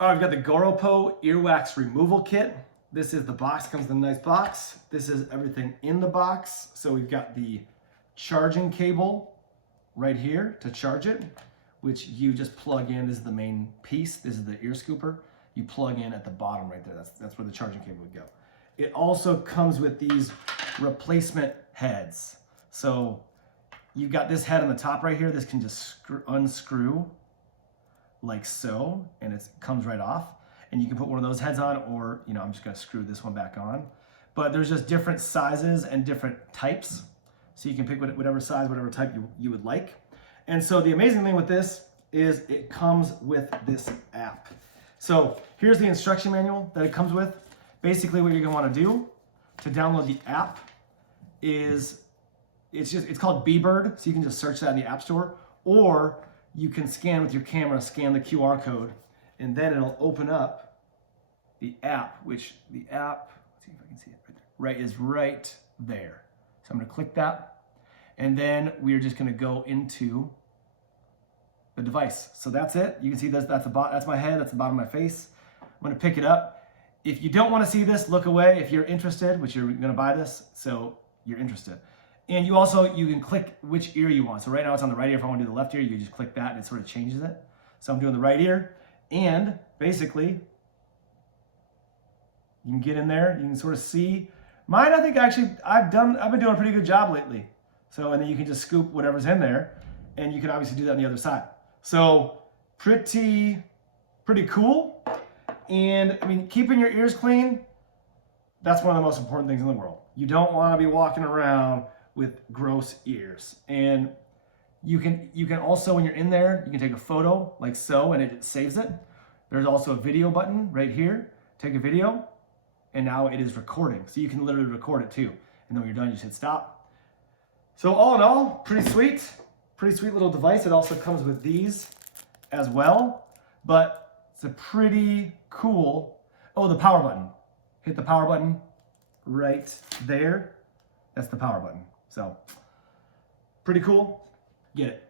All right, I've got the Goropo Earwax Removal Kit. This is the box, comes in a nice box. This is everything in the box. So we've got the charging cable right here to charge it, which you just plug in. This is the main piece. This is the ear scooper. You plug in at the bottom right there. That's where the charging cable would go. It also comes with these replacement heads. So you've got this head on the top right here. This can just unscrew like so, and it comes right off. And you can put one of those heads on, or, you know, I'm just gonna screw this one back on. But there's just different sizes and different types. So you can pick whatever size, whatever type you would like. And so the amazing thing with this is it comes with this app. So here's the instruction manual that it comes with. Basically what you're gonna wanna do to download the app is, it's called bBird, so you can just search that in the App Store, or you can scan with your camera, scan the QR code, and then it'll open up the app, which the app, let's see if I can see it right there, right, is right there. So I'm gonna click that, and then we're just gonna go into the device. So that's it. You can see that's my head, that's the bottom of my face. I'm gonna pick it up. If you don't wanna see this, look away. If you're interested, which you're gonna buy this, so you're interested. And you can click which ear you want. So right now it's on the right ear. If I want to do the left ear, you just click that and it sort of changes it. So I'm doing the right ear, and basically you can get in there, you can sort of see. Mine, I think actually I've been doing a pretty good job lately. So, and then you can just scoop whatever's in there, and you can obviously do that on the other side. So pretty cool. And I mean, keeping your ears clean, that's one of the most important things in the world. You don't want to be walking around with gross ears. And you can also, when you're in there, you can take a photo like so, and it saves it. There's also a video button right here. Take a video, and now it is recording. So you can literally record it too. And then when you're done, you just hit stop. So all in all, pretty sweet little device. It also comes with these as well, but it's a pretty cool, oh, the power button. Hit the power button right there. That's the power button. So pretty cool. Get it.